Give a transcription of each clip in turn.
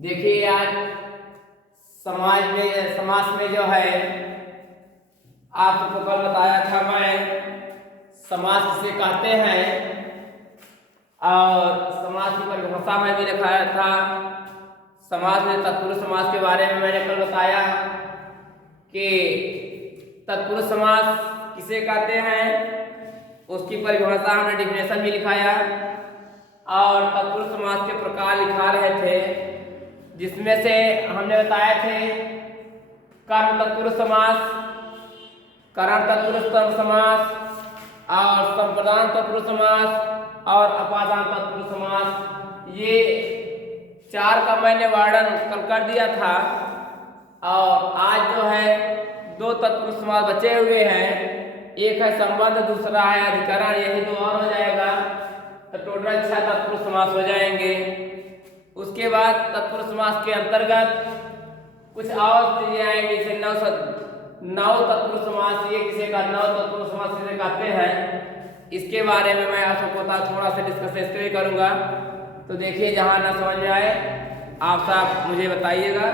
देखिए आज समाज में जो है आपको कल बताया था मैं समाज किसे कहते हैं और समाज की परिभाषा में भी लिखाया था। समाज में तत्पुरुष समाज के बारे में मैंने कल बताया कि तत्पुरुष समाज किसे कहते हैं, उसकी परिभाषा हमने डिफिनेशन भी लिखाया और तत्पुरुष समाज के प्रकार लिखा रहे थे, जिसमें से हमने बताए थे कर्म तत्पुरुष समास, करण तत्पुरुष समास और संप्रदान तत्पुरुष समास और अपादान तत्पुरुष समास। ये चार का मैंने वर्णन कल कर दिया था और आज जो है दो तत्पुरुष समास बचे हुए हैं। एक है संबंध, दूसरा है अधिकरण। यही दो और हो जाएगा तो टोटल 6 तत्पुरुष समास हो जाएंगे। उसके बाद तत्पुरुष समास के अंतर्गत कुछ और चीजें आएंगी, जैसे नौ तत्पुरुष समास। ये किसे का नौ तत्पुरुष समास किसे कहते हैं, इसके बारे में मैं आप सबको थोड़ा सा डिस्कस इसके भी करूंगा। तो देखिए, जहां ना समझ आए आप सब मुझे बताइएगा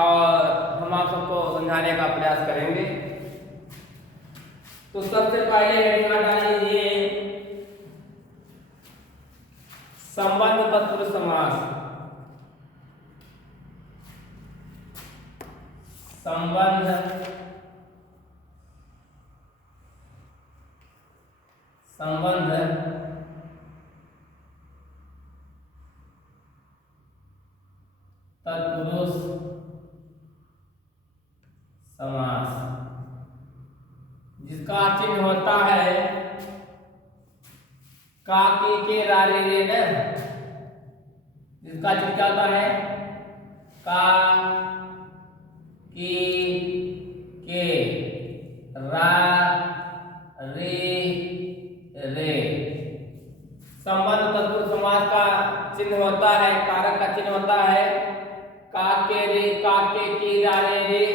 और हम आप सबको समझाने का प्रयास करेंगे। तो सबसे पहले हेडिंग डाल लीजिए संबंध तत्पुरुष समास। संबंध तत्पुरुष समास, जिसका चिन्ह होता है का के रा रे रे न। जिसका चिन्ह क्या होता है का के रा रे रे। संबंध तत्पुरुष समास का चिन्ह होता है, कारक का चिन्ह होता है का के रे, का के रा रे रे।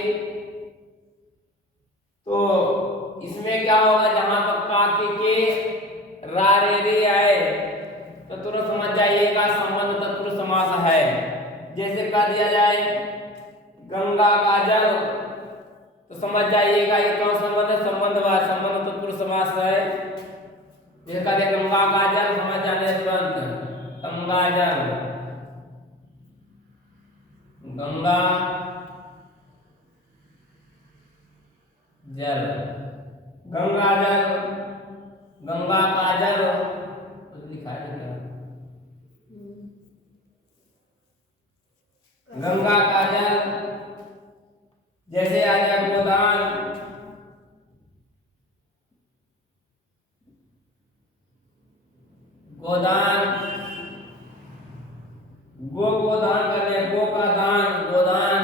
तो इसमें क्या होगा, जहां पर का के रा रे रे आए तो तुरंत समझ जाइएगा संबंध तत्पुरुष समास है। जैसे कह दिया जाए गंगा का जल, तो समझ जाइएगा ये कौन संबंध है, संबंध तत्पुरुष समास है। जैसे कह दिया गंगा का जल, समझ जाने तुरंत गंगा जल, गंगा जल, गंगा जल, गंगा का जल तो लिखा है गंगा का जल। जैसे आ गया गोदान, गोदान, गो को दान कर लिया, गो का दान गोदान,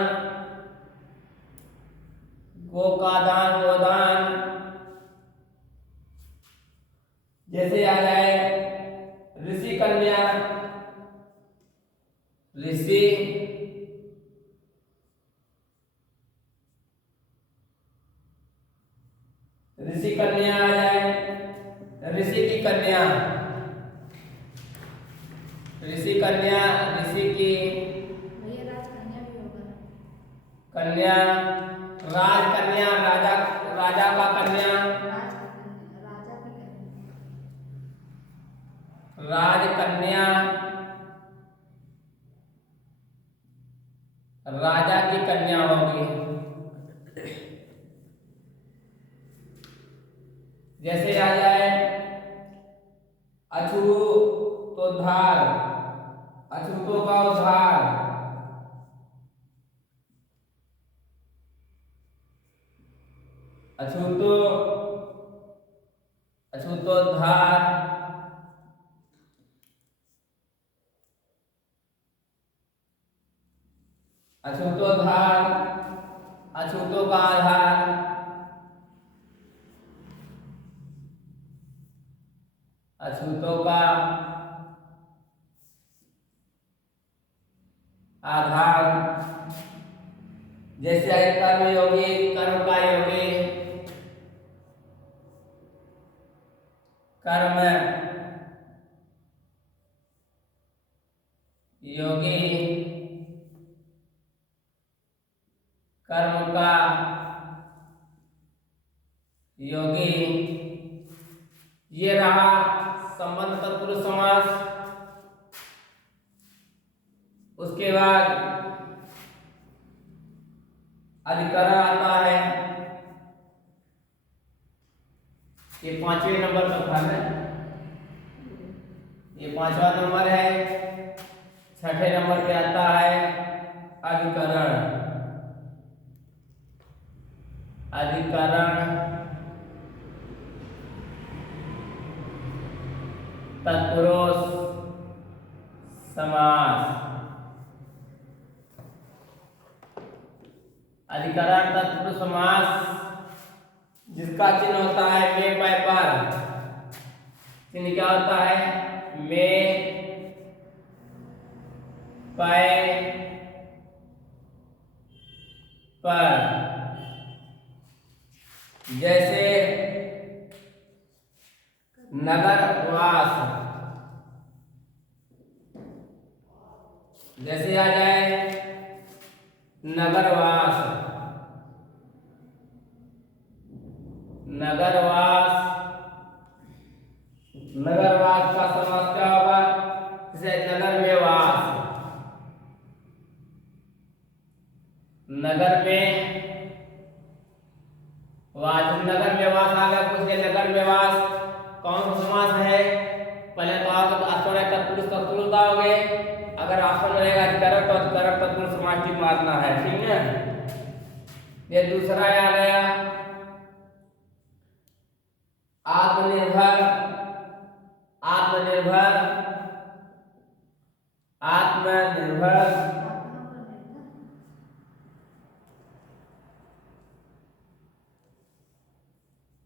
गो का दान गोदान। जैसे आ जाए ऋषि कन्या, ऋषि, ऋषि कन्या आ जाए, ऋषि की कन्या, ऋषि कन्या, ऋषि की राजकन्या भी होगा, कन्या, राजकन्या, राजा, राजा का कन्या, राजकन्या, राजा की कन्या होगी। जैसे आ जाए अछूतोद्धार, अछूतों का उद्धार, अछूतोद्धार, अछूतोद्धार, अछूतों का आधार, अछूतों का आधार। जैसे आए कर्म योगी, कर्म का योगी, कर्म योगी, कर्म का योगी। ये रहा संबंध तत्पुरुष समास। उसके बाद अधिकरण आता है, ये 5वें नंबर पर था है, ये 5वां नंबर है। 6ठे नंबर पे आता है अधिकरण। अधिकरण तत्पुरुष समास। अधिकरण तत्पुरुष समास जिसका चिन्ह होता है में पै पर। चिन्ह क्या होता है? में पै पर। जैसे नगरवास, जैसे आ जाए नगरवास। नगरवास, नगरवास का समास क्या होगा? जैसे नगर में वास। नगर में वास, नगर में वास आ गया। कुछ नगर में वास कौन सा समास है? पहले तो आप आश्रय तत्पुरुष तत्पुरुष दाओगे। अगर आश्रय रहेगा अधिकरण तो अधिकरण तत्पुरुष समास की मारना है, ठीक है। ये दूसरा आ गया आत्मनिर्भर। आत्मनिर्भर, आत्मनिर्भर,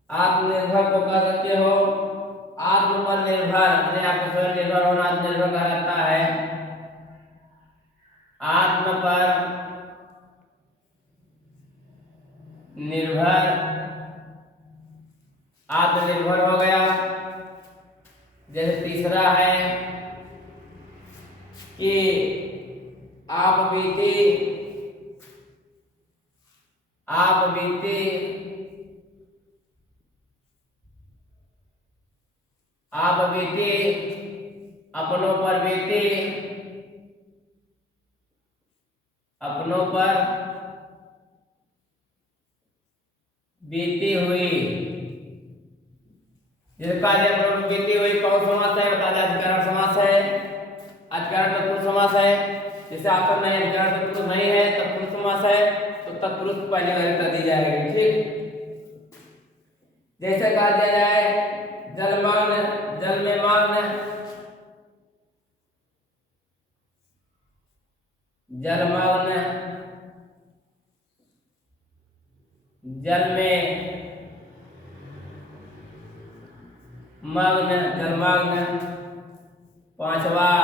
आत्मनिर्भर को कह सकते हो आत्म पर निर्भर, अपने आप पर स्वयं निर्भर होना आत्मनिर्भर कहलाता है। आत्म पर निर्भर, आत्मनिर्भर हो गया। जैसे तीसरा है कि आप बीती, आप बीती, आप बीती, अपनों पर बीती, अपनों पर बीती हुई। जिसका अपनों पर बीती हुई कौन समास है? बता दें, अधिकरण समास है, अधिकरण तत्पुरुष समास है। जैसे आपका नहीं अधिकरण तत्पुरुष नहीं है, तत्पुरुष समास है, तो तत्पुरुष पहले वरीयता दी जाएगी, ठीक। जैसे कहा दिया जाए जलमग्न, जल में मग्न, जलमग्न, जल में मग्न, जलमग्न। 5वां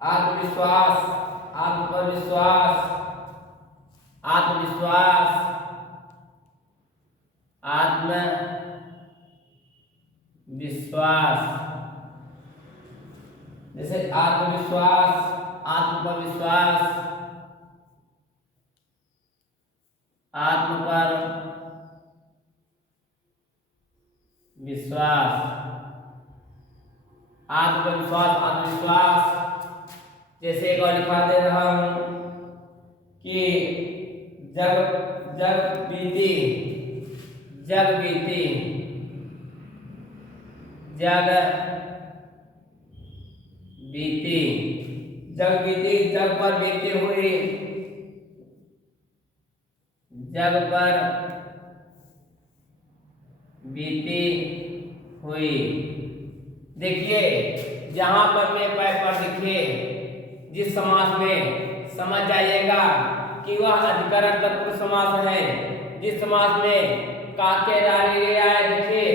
आत्मविश्वास, आत्म पर विश्वास, आत्मविश्वास, आत्म विश्वास। जैसे आत्मविश्वास, आत्म पर विश्वास, आत्म पर विश्वास, आत्म पर विश्वास, आत्मविश्वास। जैसे एक और लिखा दे रहा हूं कि जग जग बीती, जग बीती, जग बीती, जग बीती, जग पर बीती हुई, जग पर बीती हुई। देखिए जहां पर मैं पै पर लिखे जिस समास में समझ जाइएगा कि वह अधिकरण तत्पुरुष समास है। जिस समास में काके डाली आए देखिए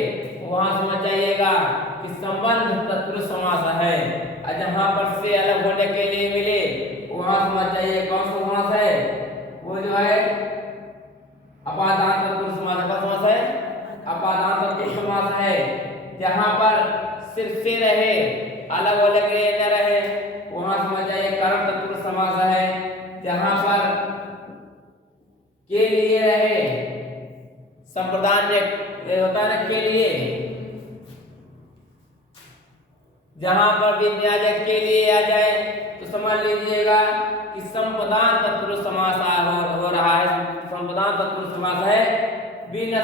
वहां समझ जाइएगा कि संबंध तत्पुरुष समास है। और जहां पर से अलग होने के लिए मिले वहां समझ जाइए कौन सा समास है? वो जो है अपादान तत्पुरुष समास है। कौन समास है? अपादान तत्पुरुष समास है। जहां पर सिर्फ से रहे, अलग अलग न रहे, वहां समझ जाइए कर्म तत्पुरुष समास है। जहां जहां पर भी न्याय के लिए आ जाए तो समझ लीजिएगा कि संपदान तत्पुरुष समास हो रहा है। संपदान तत्पुरुष समास है, बिना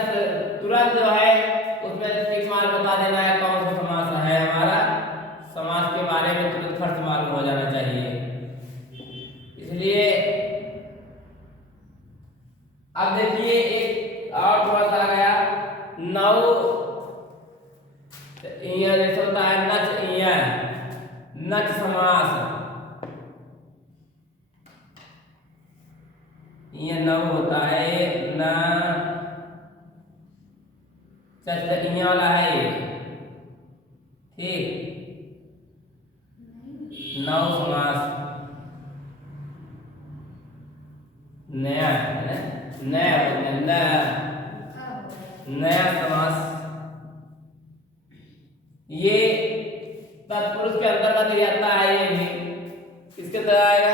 तुरंत जो है उसमें टिक मार्क बता देना है कौन सा समास है हमारा। समास के बारे में तुरंत खर्च मालूम हो जाना चाहिए। इसलिए अब देखिए एक और थोड़ा सा आ गया नौ जैसे होता है नच समास। ये नौ होता है न वाला है ये, ठीक। नौ समास नया है ना, नया समास ये तत्पुरुष के अंतर्गत ही आता है। ये भी किसके तरह आएगा?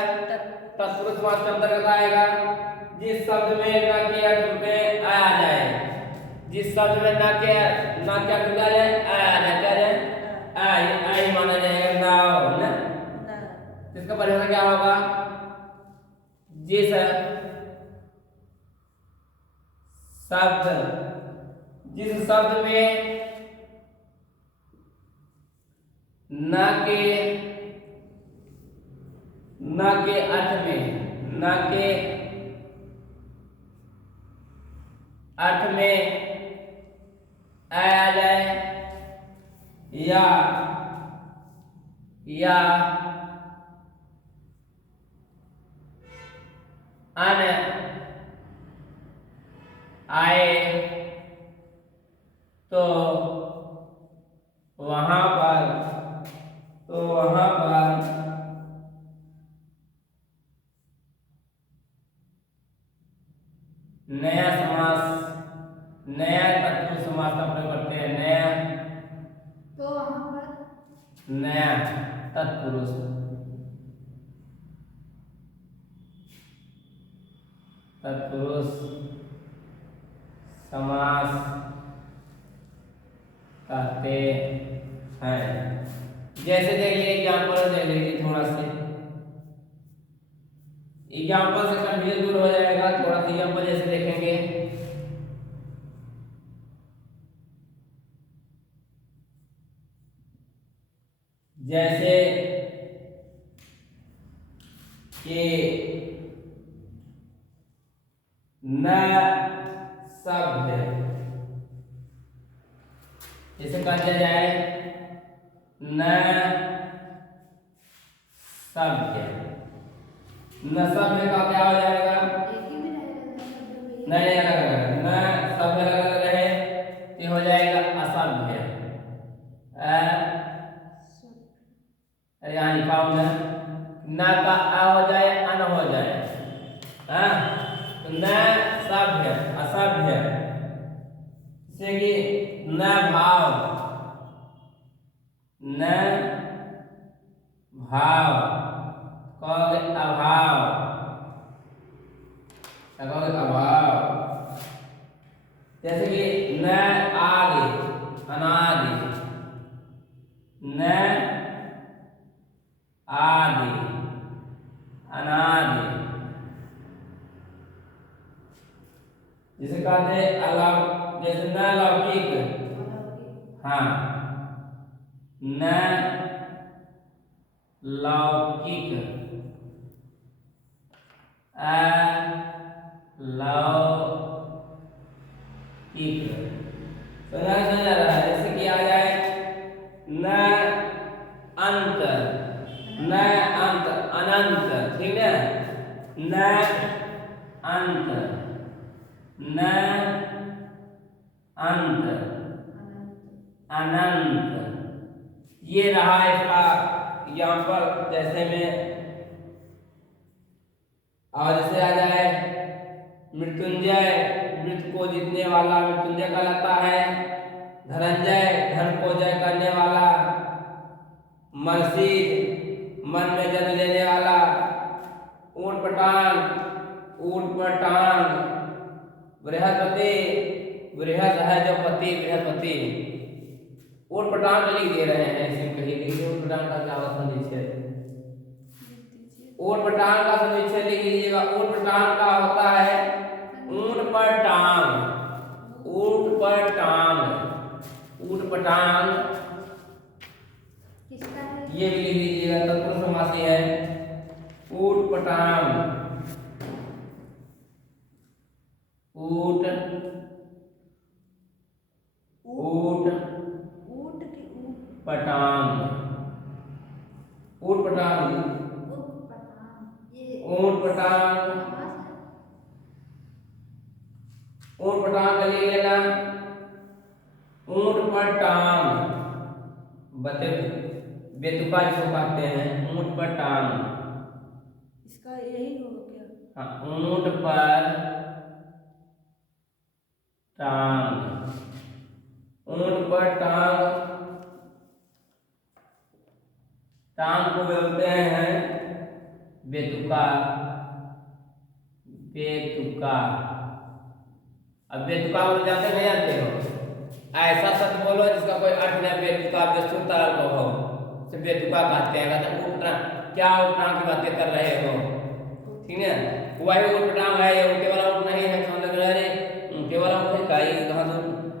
तत्पुरुष समास के अंतर्गत आएगा जिस शब्द में न के अर्थ में आ जाए, जिस शब्द में न के अर्थ में आ जाए क्या जाए आई माना जाएगा नाव ना। इसका परिभाषा क्या होगा? जिस शब्द में न के अर्थ में आ जाए या अन आए तो वहां पर नया समास, नया तत्पुरुष समास का प्रयोग करते हैं। नया तो वहां पर नया तत्पुरुष समास कहते हैं। जैसे देखिए एग्जाम्पल देख लीजिए, थोड़ा सा एग्जाम्पल से कंफ्यूजन दूर हो जाएगा। थोड़ा सा एग्जाम्पल जैसे देखेंगे, जैसे कि न सभ्य, जैसे कहा जाए न सभ्य, न सभ्य का क्या हो जाएगा? नहीं न सभ्य रहे ये हो जाएगा असभ्य। अरे यहाँ लिखा हूं न का आ हो जाए अन हो जाए, तो न सभ्य असभ्य। जैसे कि न भाव, कहोगे अभाव, जैसे कि न आदि अनादि, न आदि अनादि। जिसे कहते हैं अलौकिक, जैसे न लौकिक, हाँ न लौकिक, अलौकिक समझ आ रहा है। जैसे कि आ जाए न अंत, न अंत अनंत, ठीक है, न अंत, न अंत अनंत। ये रहा इसका एग्जाम्पल। जैसे में और जैसे आ जाए मृत्युंजय, मृत्यु को जीतने वाला मृत्युंजय कहलाता है। धनंजय, धन को जय करने वाला। मर्षि, मन में जन्म लेने वाला। ऊंट पटांग। बृहस्पति, बृहस्पति है जो पति, बृहस्पति। ऊट पटांग लिख दे रहे हैं, इसे कहीं लिखिए ऊट पटांग का क्या होता है नीचे। ऊट पटांग का समुच्चय लिख लीजिएगा। ऊट पटांग का होता है ऊंट पर टांग, ऊंट पर टांग, ऊट पटांग किसका है? ये भी लिख लीजिएगा, तत्पुरुष समास है ऊट पटांग, ऊट ऊट ऊट की ऊट पटांग, ऊट पटांग, ऊट पटांग ये ऊट पटांग, समास है। ऊट पटांग का लिख लेना। ऊंट पर टांग बते बेतुका जिसको कहते हैं, ऊंट पर टांग। इसका यही होगा क्या? हाँ, ऊंट पर टांग, ऊंट पर टांग, टांग को बोलते हैं बेतुका, बेतुका। अब बेतुका बोल जाते नहीं जानते हो, ऐसा शब्द बोलो जिसका कोई अर्थ न बेतुका बेसुरता हो, उसे बेतुका कहते हैं। कहते ऊट क्या ऊट की बातें कर रहे हो, ठीक है। वही ऊट पटांग है, ये ऊँटे वाला ऊँट नहीं है। समझ लग रहा है ऊँटे वाला ऊँट है, कहीं कहाँ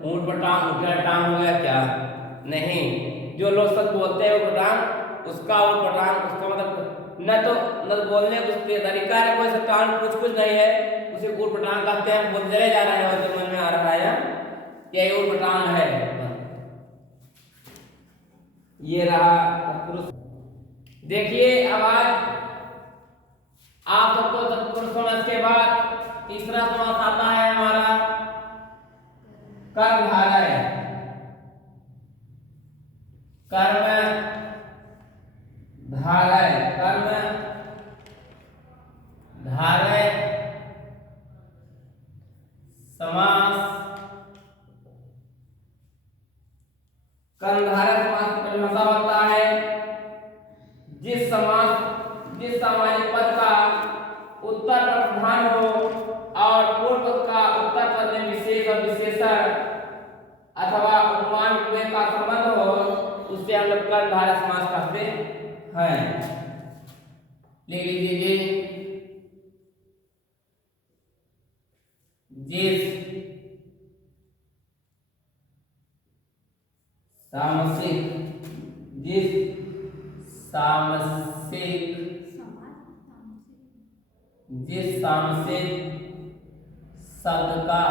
ऊँट पटांग ऊँट टांग हो गया क्या? नहीं, जो लोग शब्द बोलते हैं ऊट पटांग, उसका ऊट पटांग उसका मतलब न तो बोलने का कुछ तरीका है, कोई सटांग कुछ नहीं है, उसे ऊट पटांग कहते हैं। बोल चले जा रहे हैं और समझ में आ रहा है ये ऊट पटांग है। ये रहा तत्पुरुष। देखिए अब आज आप सबको तत्पुरुष समास के बाद तीसरा समास आता है हमारा कर्मधारय। कर्म धारय, कर्म धारय समास। कर्मधारय समास की परिभाषा होता है जिस सामाजिक पद का उत्तर पद प्रधान हो और पूर्व पद का उत्तर पद में विशेष और विशेषण अथवा उपमान का संबंध हो, उससे हम लोग कर्मधारय समास कहते हैं। लिख लीजिए जिस सामसिक शब्द का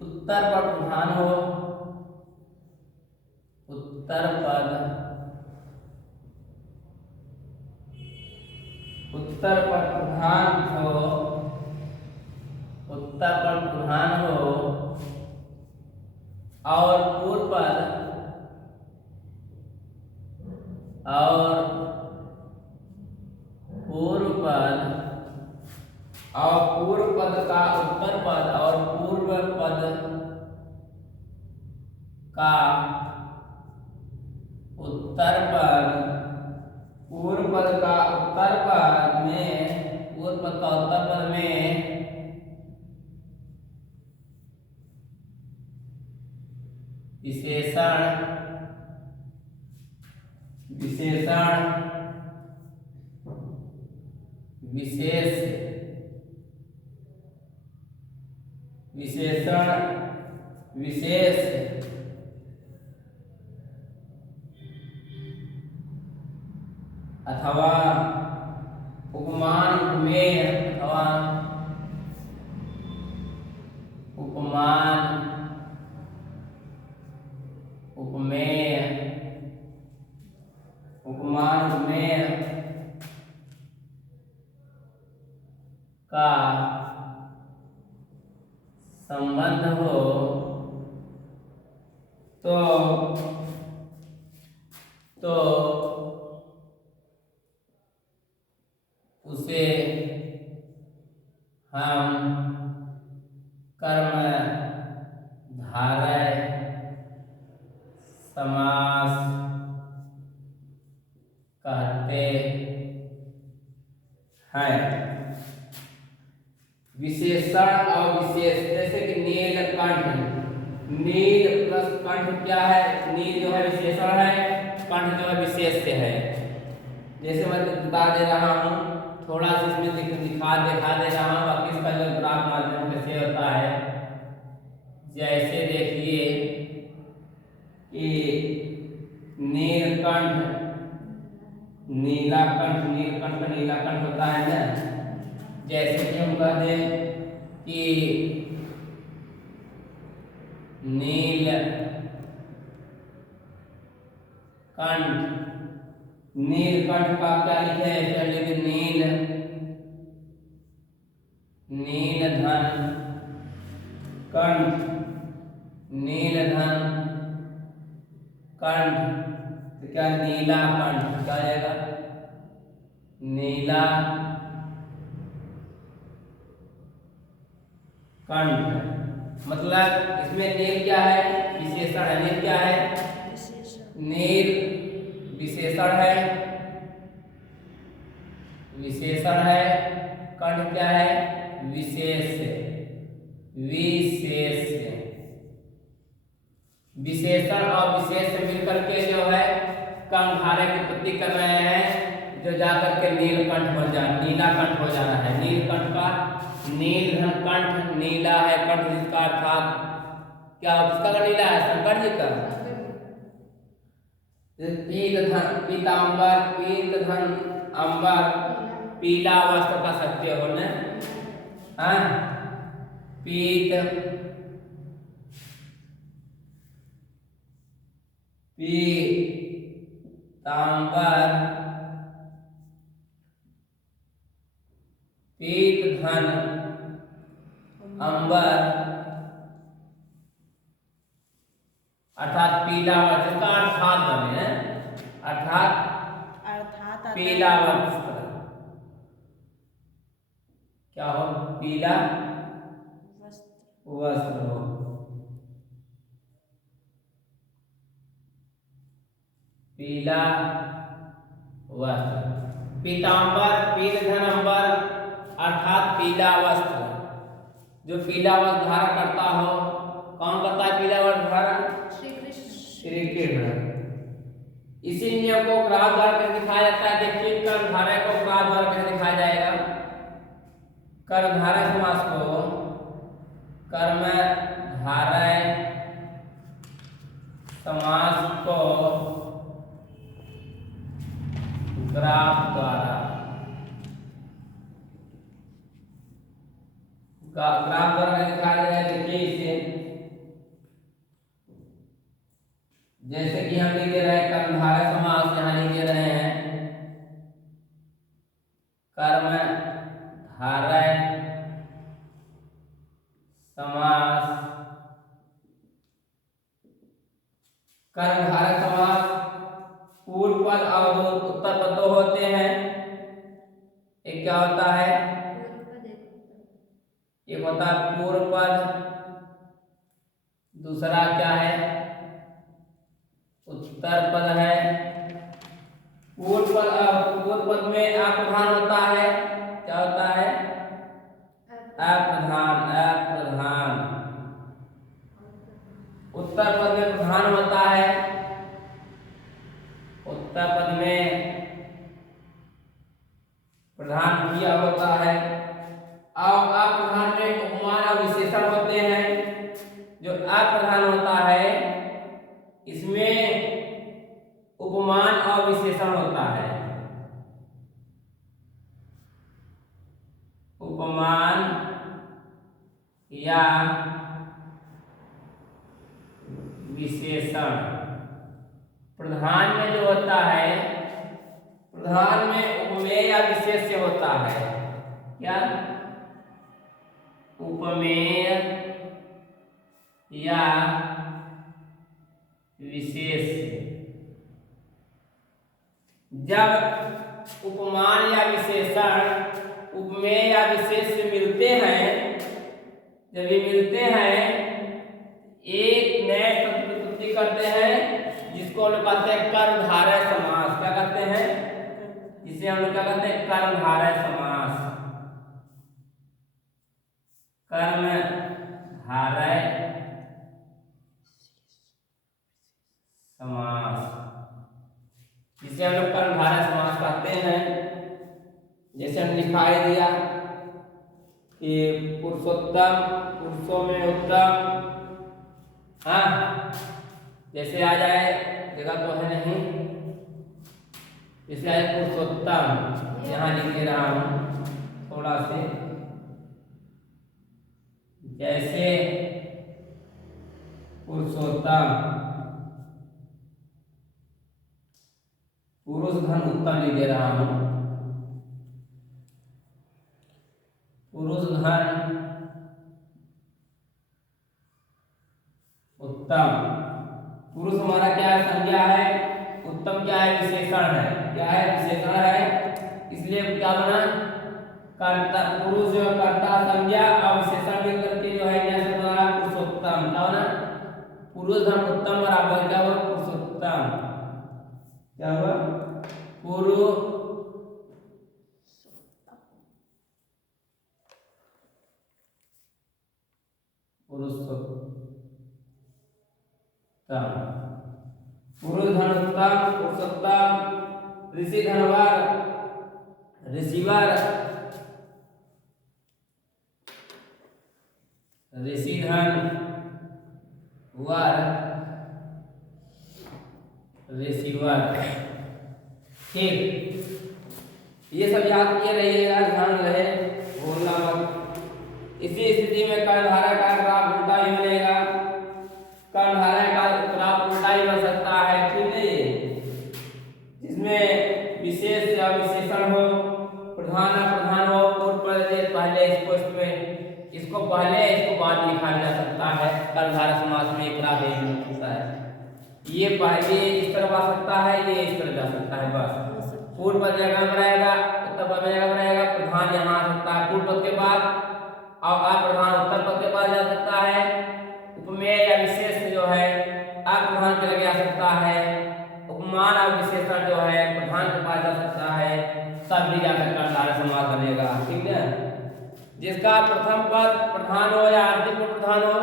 उत्तर पद प्रधान हो, उत्तर पद प्रधान हो, उत्तर पद प्रधान हो और पूर्व पद का उत्तर पद और पूर्व पद का उत्तर पद, पूर्व पद का उत्तर पद में, पूर्व पद का उत्तर पद में विशेषण विशेष अथवा उपमान उपमेय अथवा उपमान उपमेय का संबंध हो तो उसे हम कर्मधारय समास कहते हैं। विशेषण और विशेष, जैसे कि नीलकंठ, नील प्लस कंठ क्या है, नील जो है विशेषण है, कंठ जो है विशेष है। जैसे मैं बता दे रहा हूँ, थोड़ा सा इसमें दिखा दे रहा हूँ, बाकी इसका जो ग्राफ माध्यम कैसे होता है। जैसे देखिए कि नीलकंठ, नीलाकंठ, नीलकंठ का नीलाकंठ होता है ना। जैसे कि हम कह दें कि नील कंठ, नीलकंठ का क्या लिखे हैं, चलिए नील, नीलधन कंठ, नीलधन कंठ, तो क्या नीला कंठ क्या आएगा, नीला कंठ। मतलब इसमें नील क्या है, विशेषण है, नील क्या है, नील विशेषण है, विशेषण है, कंठ क्या है, विशेष, विशेष, विशेषण और विशेष मिलकर के जो है कर्णधारय की उत्पत्ति कर रहे हैं, जो जाकर के नीलकंठ बन जा, नीला कंठ हो जाना है। नीलकंठ का नीलधन कंठ, नीला है कंठ, जिसका अर्थात क्या, किसका नीला है, शंकर जी का। पीतधन, पीतांबर, पीतधन अंबर, पीला वस्त्र का सकते हो ना, हाँ, पीत, पीतांबर, पीतधन अंबर, अर्थात पीला वस्त्र, जिसका अर्थात बने, अर्थात पीला वस्त्र, क्या हो, पीला वस्त्र हो। पीला वस्त्र, पीतांबर, पीतधन अंबर अर्थात पीला वस्त्र, जो पीला वस्त्र धारण करता हो। कौन करता है पीला वस्त्र धारण, श्री कृष्ण। इसी नियम को ग्राफ द्वारा कैसे दिखाया जाता है, देखिए कर्मधारय को ग्राफ द्वारा कैसे दिखाया जाएगा। कर्मधारय समास को, कर्मधारय समास को ग्राफ द्वारा, ग्राफ द्वारा कैसे दिखाया जाएगा, देखिए इसे, जैसे कि हम लिख दे रहे हैं कर्मधारय समास, यहाँ लिख दे रहे हैं कर्मधारय समास, कर्मधारय समास पूर्व पद और उत्तर पद दो होते हैं। एक क्या होता है, एक होता है पूर्व पद, दूसरा क्या है, उत्तर पद है। पूर्व पद में अप्रधान होता है, क्या होता है, अप्रधान, अप्रधान। उत्तर पद में प्रधान होता है, उत्तर पद में प्रधान किया होता है। और अप्रधान में उपमान और विशेषण होते हैं। जो अप्रधान होता है इसमें उपमान और विशेषण होता है, उपमान या विशेषण। प्रधान में जो होता है, प्रधान में उपमेय या विशेष्य होता है, क्या, उपमेय या विशेष्य। जब उपमान या विशेषण उपमेय या विशेष्य मिलते हैं, जब ये मिलते हैं एक नए शब्द की उत्पत्ति करते हैं, जिसको हम लोग कहते हैं कर्मधारय समास। क्या कहते हैं, जिसे हम लोग क्या कहते हैं, कर्मधारय समास। कर्णधारय समास, जिसे हम लोग कर्णधारय समास कहते हैं। जैसे हम लिखा ही दिया कि पुरुषोत्तम, पुरुषों में उत्तम, हाँ जैसे आ जाए, जगह तो है नहीं, जैसे आए पुरुषोत्तम, यहाँ लिख दे रहा हूँ थोड़ा से, जैसे पुरुषोत्तम, पुरुष धन उत्तम लिख दे रहा हूँ, पुरुष धन उत्तम। पुरुष हमारा क्या है? संज्ञा है। उत्तम क्या है? विशेषण है। क्या है? विशेषण है। इसलिए क्या बना? कर्ता, पुरुष जो कर्ता संज्ञा और विशेषण मिल करके जो है क्या शब्द बना? पुरुषोत्तम। क्या बना? पुरुष धन उत्तम बराबर क्या हुआ? पुरुषोत्तम। क्या हुआ? पुरुषोत्तम। पुरुष धन उत्तम, पुरुषोत्तम। ऋषि धनवर, ऋषिवर, ऋषि धन वर, ऋषिवर। ठीक, ये सब याद किए रहिएगा, ध्यान रहे, भूलना मत। इसी स्थिति में कर्णधारय का ग्राफ उल्टा ही बनेगा। कर्णधारय का ग्राफ उल्टा ही बन सकता है, ठीक है, जिसमें विशेष या विशेषण हो, प्रधान अप्रधान हो, पूर्व पहले इसको पहले इसको बाद लिखा जा सकता है। कर्णधारय समास में एक ग्राफ होता है, ये पहले इस तरफ आ सकता है, ये इस तरफ जा सकता है, बस। पूर्व पद जगह में रहेगा, उत्तर पद में जगह में रहेगा, प्रधान यहाँ आ सकता है पूर्व पद के बाद, और अप्रधान उत्तर पद के बाद जा सकता है। उपमेय या विशेष जो है अप्रधान के लगे आ सकता है। उपमान और विशेषण जो है प्रधान के पास जा सकता है, तब भी जाकर कर्णधारय समास बनेगा, ठीक है। जिसका प्रथम पद प्रधान हो या अंतिम पद प्रधान हो,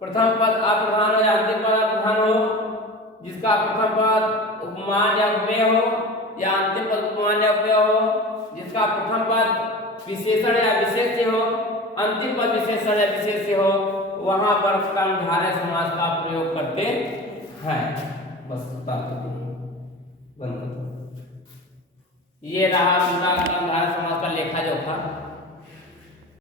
प्रथम पद अप्रधान हो या अंतिम पद अप्रधान हो, जिसका प्रथम पद उपमान या उपमेय हो या अंतिम पद उपमान या उपमेय हो, जिसका प्रथम पद विशेषण या विशेष्य हो, अंतिम पद विशेषण या विशेष्य हो, वहां पर कर्णधारय समास का प्रयोग करते हैं। बस बंद। ये रहा पूरा